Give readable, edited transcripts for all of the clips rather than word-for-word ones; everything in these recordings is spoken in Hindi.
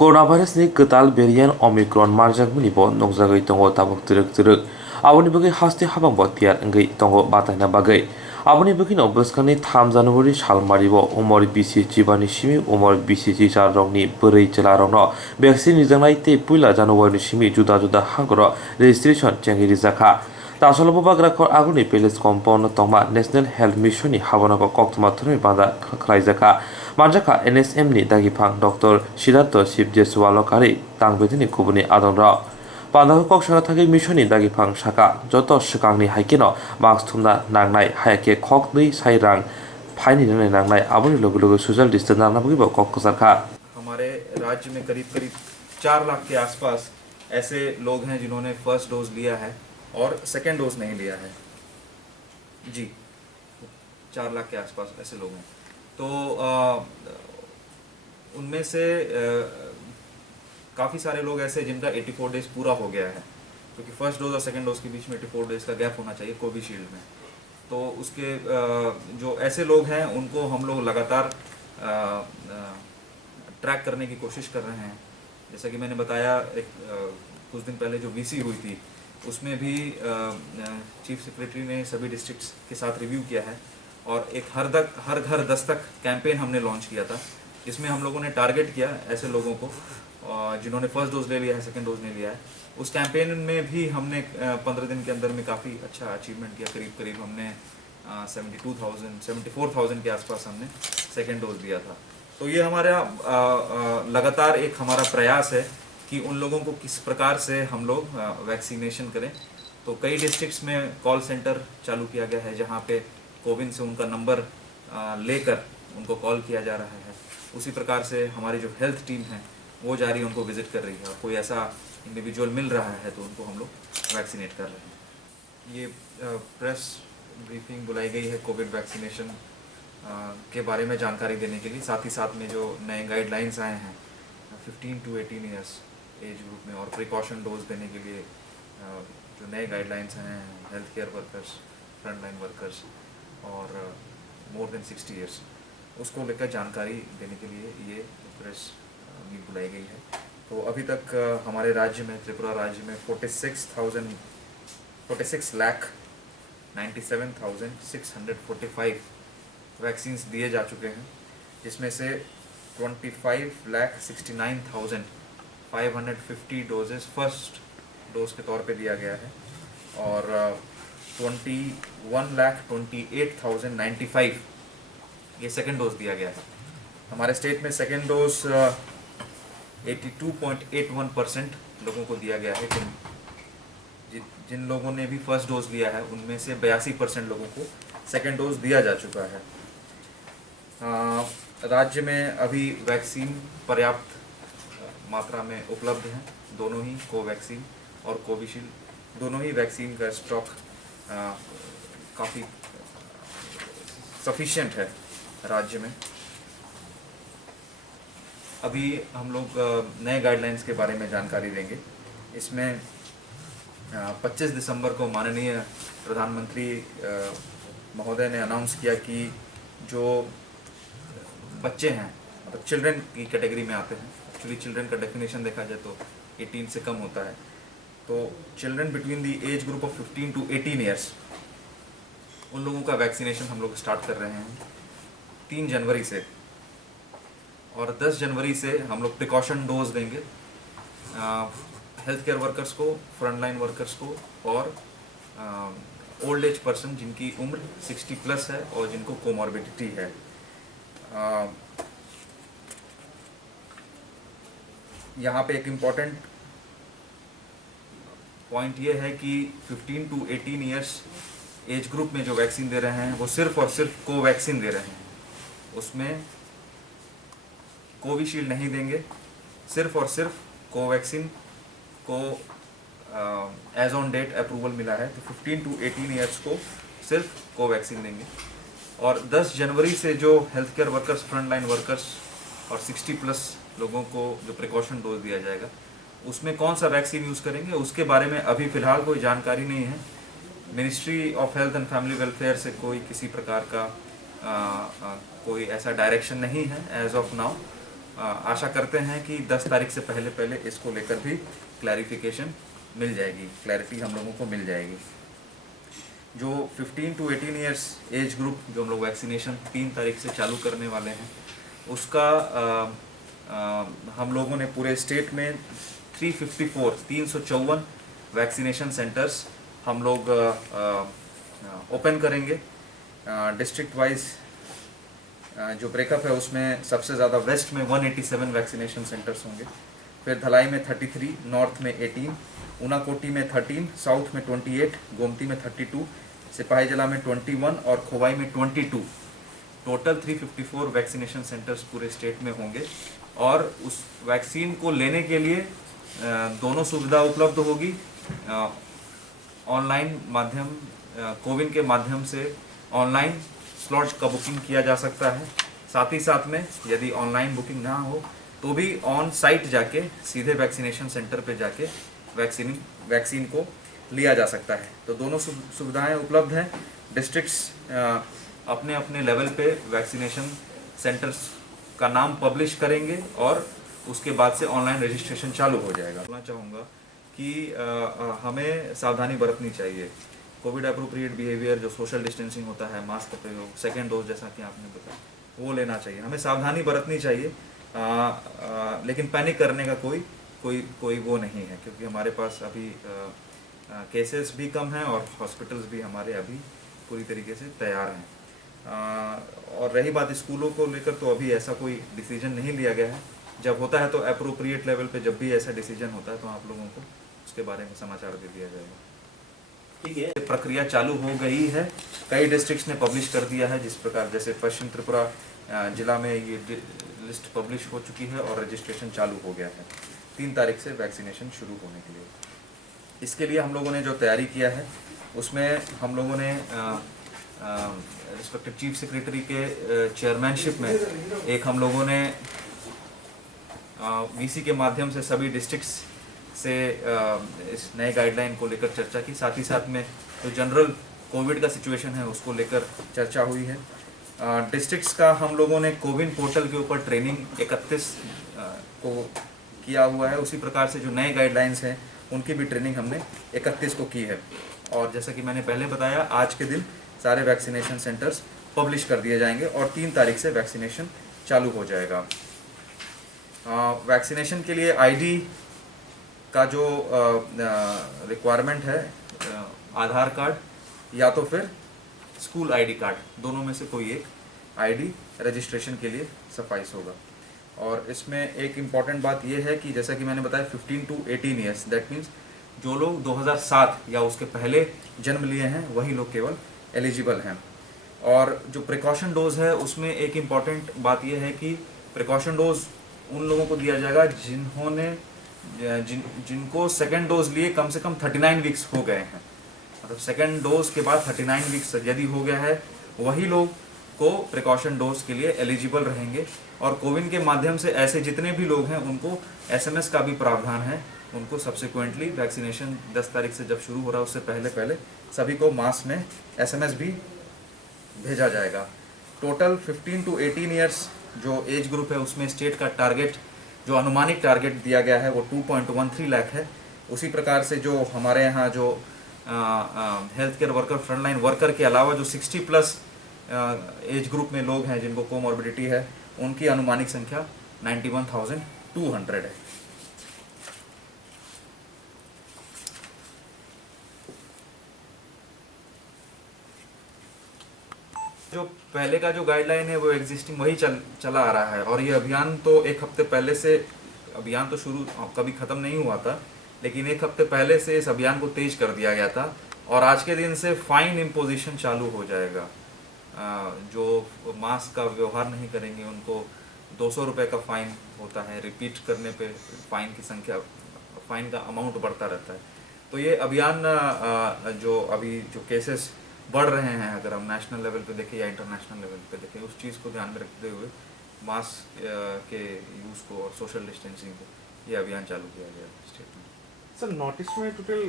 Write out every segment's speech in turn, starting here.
Coronavirus ni ketal variant Omicron marjak muni bo nokjagai tongo tabuk turuk aboni bagi haste habang bo tiar ngai tongo batana bagai aboni bagi no bwskangni 3 January salmari bo umor BCG bani simi umor BCG jar rokni bwrui chela rokno vaccine rijangnai tei puila January simi juda juda hangro registration chengi rijaka Tasolobo bagrakor aguni Palace Compound tongma National Health Mission ni habonako koktuma thurmi banda khlaijaka manjaka NSM ni dagipang Dr. Siddhartha Sibje Swalokari tangbedini kubuni adonra banda koksara thagi mission ni dagipang saka joto sikangni haikino mask thumna nangnai hayake khokni sairang fine निर्णय नांगनाय आबोनि लोगो लोगो सोशल डिस्टेंस नांगना बगी बक कसरखा हमारे राज्य में करीब करीब 4 लाख के आसपास ऐसे लोग हैं जिन्होंने फर्स्ट डोज लिया है और सेकेंड डोज नहीं लिया है जी 4 लाख के आसपास ऐसे लोग हैं तो उनमें से काफ़ी सारे लोग ऐसे जिनका 84 डेज पूरा हो गया है क्योंकि फर्स्ट डोज और सेकेंड डोज के बीच में 84 डेज का गैप होना चाहिए कोविशील्ड में तो उसके जो ऐसे लोग हैं उनको हम लोग लगातार ट्रैक करने की कोशिश कर रहे हैं जैसा कि मैंने बताया कुछ दिन पहले जो वीसी हुई थी उसमें भी चीफ सेक्रेटरी ने सभी डिस्ट्रिक्ट्स के साथ रिव्यू किया है और एक हर घर दस्तक कैंपेन हमने लॉन्च किया था इसमें हम लोगों ने टारगेट किया ऐसे लोगों को जिन्होंने फर्स्ट डोज ले लिया है सेकंड डोज नहीं लिया है उस कैंपेन में भी हमने 15 दिन के अंदर में काफ़ी अच्छा अचीवमेंट किया करीब हमने 74,000 के आसपास हमने सेकंड डोज दिया था तो ये हमारा लगातार एक हमारा प्रयास है कि उन लोगों को किस प्रकार से हम लोग वैक्सीनेशन करें तो कई डिस्ट्रिक्ट्स में कॉल सेंटर चालू किया गया है जहाँ पे कोविन से उनका नंबर लेकर उनको कॉल किया जा रहा है उसी प्रकार से हमारी जो हेल्थ टीम है वो जा रही है उनको विजिट कर रही है कोई ऐसा इंडिविजुअल मिल रहा है तो उनको हम लोग वैक्सीनेट कर रहे हैं ये प्रेस ब्रीफिंग बुलाई गई है कोविड वैक्सीनेशन के बारे में जानकारी देने के लिए साथ ही साथ में जो नए गाइडलाइंस आए हैं 15 to 18 ईयर्स एज ग्रुप में और प्रिकॉशन डोज देने के लिए जो नए गाइडलाइंस हैं health care workers front line workers और मोर देन 60 ईयर्स उसको लेकर जानकारी देने के लिए ये प्रेस मीट बुलाई गई है तो अभी तक हमारे राज्य में त्रिपुरा राज्य में 46,97,645 वैक्सीन्स दिए जा चुके हैं जिसमें से 25,69,550 डोजेस फर्स्ट डोज के तौर पे दिया गया है और 21,28,095 ये सेकेंड डोज दिया गया है हमारे स्टेट में सेकेंड डोज 82.81% लोगों को दिया गया है जिन लोगों ने भी फर्स्ट डोज लिया है उनमें से 82% लोगों को सेकेंड डोज दिया जा चुका है राज्य में अभी वैक्सीन पर्याप्त मात्रा में उपलब्ध हैं दोनों ही कोवैक्सीन और कोविशील्ड दोनों ही वैक्सीन का स्टॉक काफ़ी सफिशिएंट है राज्य में अभी हम लोग नए गाइडलाइंस के बारे में जानकारी देंगे इसमें 25 दिसंबर को माननीय प्रधानमंत्री महोदय ने अनाउंस किया कि जो बच्चे हैं मतलब चिल्ड्रन की कैटेगरी में आते हैं एक्चुअली चिल्ड्रन का डेफिनेशन देखा जाए तो 18 से कम होता है तो children between the age group of 15 to 18 years उन लोगों का वैक्सीनेशन हम लोग स्टार्ट कर रहे हैं 3 जनवरी से और 10 जनवरी से हम लोग प्रिकॉशन डोज देंगे हेल्थ केयर वर्कर्स को फ्रंट लाइन वर्कर्स को और ओल्ड एज पर्सन जिनकी उम्र 60 प्लस है और जिनको कोमॉर्बिडिटी है यहाँ पे एक इम्पॉर्टेंट पॉइंट ये है कि 15 to 18 ईयर्स एज ग्रुप में जो वैक्सीन दे रहे हैं वो सिर्फ और सिर्फ कोवैक्सीन दे रहे हैं उसमें कोविशील्ड नहीं देंगे सिर्फ और सिर्फ कोवैक्सीन को एज ऑन डेट अप्रूवल मिला है तो 15 to 18 ईयर्स को सिर्फ कोवैक्सीन देंगे और 10 जनवरी से जो health care workers front line workers और 60 प्लस लोगों को जो प्रिकॉशन डोज दिया जाएगा उसमें कौन सा वैक्सीन यूज़ करेंगे उसके बारे में अभी फ़िलहाल कोई जानकारी नहीं है ministry of health and family welfare से कोई किसी प्रकार का कोई ऐसा डायरेक्शन नहीं है एज ऑफ नाउ आशा करते हैं कि 10 तारीख से पहले पहले इसको लेकर भी क्लैरिफिकेशन मिल जाएगी, क्लैरिटी हम लोगों को मिल जाएगी। जो 15 to 18 ईयर्स एज ग्रुप जो हम लोग वैक्सीनेशन 3 तारीख से चालू करने वाले हैं, उसका हम लोगों ने पूरे स्टेट में 354 वैक्सीनेशन सेंटर्स हम लोग ओपन करेंगे। डिस्ट्रिक्ट वाइज जो ब्रेकअप है उसमें सबसे ज़्यादा वेस्ट में 187 वैक्सीनेशन सेंटर्स होंगे, फिर धलाई में 33, नॉर्थ में 18, ऊनाकोटी में 13, साउथ में 28, गोमती में 32, सिपाहीजला में 21 और खोवाई में 22। टोटल 354 वैक्सीनेशन सेंटर्स पूरे स्टेट में होंगे और उस वैक्सीन को लेने के लिए दोनों सुविधा उपलब्ध होगी। ऑनलाइन माध्यम कोविन के माध्यम से ऑनलाइन स्लॉट का बुकिंग किया जा सकता है। साथ ही साथ में यदि ऑनलाइन बुकिंग ना हो तो भी ऑन साइट जाके सीधे वैक्सीनेशन सेंटर पे जाके वैक्सीन को लिया जा सकता है। तो दोनों सुविधाएं उपलब्ध हैं। डिस्ट्रिक्ट्स अपने अपने लेवल पे वैक्सीनेशन सेंटर्स का नाम पब्लिश करेंगे और उसके बाद से ऑनलाइन रजिस्ट्रेशन चालू हो जाएगा। बोलना चाहूँगा कि हमें सावधानी बरतनी चाहिए। कोविड अप्रोप्रिएट बिहेवियर जो सोशल डिस्टेंसिंग होता है, मास्क का प्रयोग, सेकेंड डोज जैसा कि आपने बताया, वो लेना चाहिए। हमें सावधानी बरतनी चाहिए, लेकिन पैनिक करने का कोई वो नहीं है, क्योंकि हमारे पास अभी केसेस भी कम हैं और हॉस्पिटल्स भी हमारे अभी पूरी तरीके से तैयार हैं। और रही बात स्कूलों को लेकर, तो अभी ऐसा कोई डिसीजन नहीं लिया गया है। जब होता है तो अप्रोप्रिएट लेवल पे जब भी ऐसा डिसीजन होता है तो आप लोगों को उसके बारे में समाचार दे दिया जाएगा। ठीक है, प्रक्रिया चालू हो गई है। कई डिस्ट्रिक्ट्स ने पब्लिश कर दिया है, जिस प्रकार जैसे पश्चिम त्रिपुरा जिला में ये लिस्ट पब्लिश हो चुकी है और रजिस्ट्रेशन चालू हो गया है 3 तारीख से वैक्सीनेशन शुरू होने के लिए। इसके लिए हम लोगों ने जो तैयारी किया है उसमें हम लोगों ने रिस्पेक्टिव चीफ सेक्रेटरी के चेयरमैनशिप में एक हम लोगों ने वीसी के माध्यम से सभी डिस्ट्रिक्ट्स से इस नए गाइडलाइन को लेकर चर्चा की। साथ ही साथ में जो जनरल कोविड का सिचुएशन है उसको लेकर चर्चा हुई है। डिस्ट्रिक्ट्स का हम लोगों ने कोविन पोर्टल के ऊपर ट्रेनिंग 31 को किया हुआ है। उसी प्रकार से जो नए गाइडलाइंस हैं उनकी भी ट्रेनिंग हमने 31 को की है। और जैसा कि मैंने पहले बताया, आज के दिन सारे वैक्सीनेशन सेंटर्स पब्लिश कर दिए जाएंगे और 3 तारीख से वैक्सीनेशन चालू हो जाएगा। वैक्सीनेशन के लिए आईडी का जो रिक्वायरमेंट है, आधार कार्ड या तो फिर स्कूल आईडी कार्ड, दोनों में से कोई एक आईडी रजिस्ट्रेशन के लिए सफाइस होगा। और इसमें एक इम्पॉर्टेंट बात यह है कि जैसा कि मैंने बताया 15 to 18 ईयर्स, दैट मीन्स जो लोग 2007 या उसके पहले जन्म लिए हैं वही लोग केवल एलिजिबल हैं। और जो प्रिकॉशन डोज है उसमें एक इम्पॉर्टेंट बात यह है कि प्रिकॉशन डोज उन लोगों को दिया जाएगा जिनको सेकेंड डोज लिए कम से कम 39 वीक्स हो गए हैं। मतलब सेकेंड डोज के बाद 39 वीक्स यदि हो गया है, वही लोग को प्रिकॉशन डोज के लिए एलिजिबल रहेंगे। और कोविन के माध्यम से ऐसे जितने भी लोग हैं उनको एसएमएस का भी प्रावधान है। उनको सब्सिक्वेंटली वैक्सीनेशन 10 तारीख से जब शुरू हो रहा है उससे पहले पहले सभी को मास में एसएमएस भी भेजा जाएगा। टोटल 15 to 18 ईयर्स जो एज ग्रुप है उसमें स्टेट का टारगेट, जो अनुमानित टारगेट दिया गया है वो 2.13 लाख है। उसी प्रकार से जो हमारे यहाँ जो health care worker, frontline worker के अलावा जो 60+ एज ग्रुप में लोग हैं जिनको कोमॉर्बिडिटी है, उनकी अनुमानिक संख्या 91,200 है। जो पहले का जो गाइडलाइन है वो एग्जिस्टिंग वही चला आ रहा है। और ये अभियान तो एक हफ्ते पहले से, अभियान तो शुरू कभी ख़त्म नहीं हुआ था, लेकिन एक हफ्ते पहले से इस अभियान को तेज कर दिया गया था। और आज के दिन से फाइन इम्पोजिशन चालू हो जाएगा। जो मास्क का व्यवहार नहीं करेंगे उनको 200 रुपये का फ़ाइन होता है। रिपीट करने पे फ़ाइन की संख्या, फ़ाइन का अमाउंट बढ़ता रहता है। तो ये अभियान जो अभी जो केसेस बढ़ रहे हैं, अगर हम नेशनल लेवल पे देखें या इंटरनेशनल लेवल पे देखें, उस चीज़ को ध्यान में रखते हुए मास्क के यूज़ को और सोशल डिस्टेंसिंग को ये अभियान चालू किया गया स्टेट में। सर, नॉर्थ ईस्ट में टोटल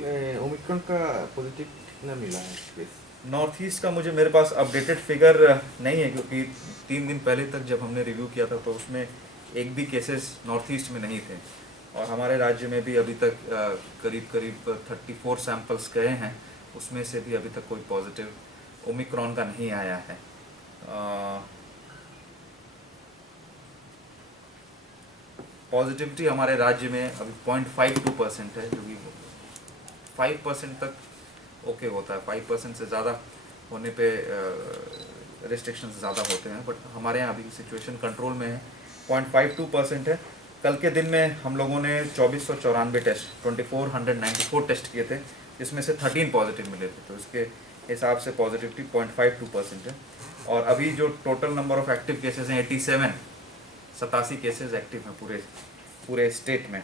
ओमिक्रॉन का पॉजिटिव कितना मिला है केस? नॉर्थ ईस्ट का मेरे पास अपडेटेड फिगर नहीं है, क्योंकि 3 दिन पहले तक जब हमने रिव्यू किया था तो उसमें एक भी केसेस नॉर्थ ईस्ट में नहीं थे। और हमारे राज्य में भी अभी तक करीब करीब 34 सैंपल्स गए हैं, उसमें से भी अभी तक कोई पॉजिटिव ओमिक्रॉन का नहीं आया है। पॉजिटिविटी हमारे राज्य में अभी 0.52% है, जो कि 5% तक ओके होता है। 5% से ज़्यादा होने पे रिस्ट्रिक्शंस ज़्यादा होते हैं, बट हमारे यहाँ अभी सिचुएशन कंट्रोल में है। 0.52% है। कल के दिन में हम लोगों ने 2494 टेस्ट 2494 टेस्ट किए थे, जिसमें से 13 पॉजिटिव मिले थे, तो इसके हिसाब से पॉजिटिविटी 0.52% है। और अभी जो total number of active cases हैं 87 केसेस एक्टिव हैं पूरे स्टेट में।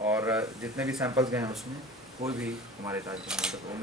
और जितने भी सैंपल्स गए हैं उसमें कोई भी हमारे राज्य में